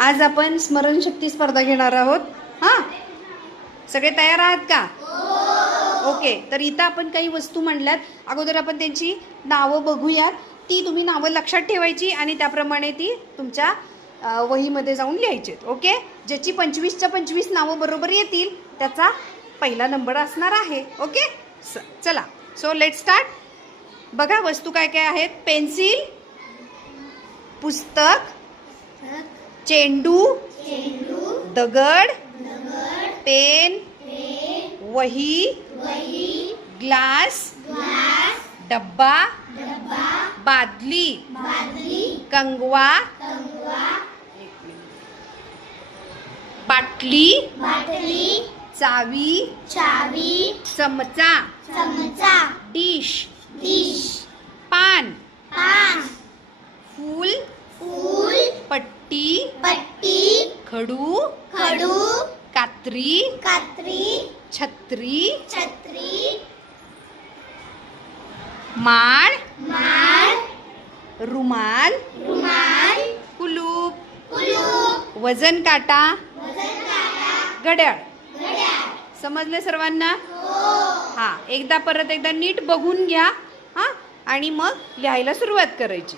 आज आपण स्मरणशक्ती स्पर्धा घेणार आहोत. हां, सगळे तयार आहात का? ओके. तर इथं आपण काही वस्तू म्हणल्यात. अगोदर आपण त्यांची नावं बघूयात. ती तुम्ही नावं लक्षात ठेवायची आणि त्याप्रमाणे ती तुमच्या वहीमध्ये जाऊन लिहायची. ओके. ज्याची 25च्या 25 नावं बरोबर येतील त्याचा पहिला नंबर असणार आहे. ओके. चला, सो लेट स्टार्ट. बघा वस्तू काय काय आहेत. पेन्सिल, पुस्तक, चेंडू, दगड, पेन, वही, ग्लास, डब्बा, बादली, कंगवा, बाटली, चावी, चमचा, डिश, पान, फूल, पट्टी, खडू, कात्री, छत्री, माळ, रुमाल, कुलूप, वजन काटा, घड्याळ. समजले सर्वांना? हा, एकदा परत एकदा नीट बघून घ्या. हा, आणि मग लिहायला सुरुवात करायची.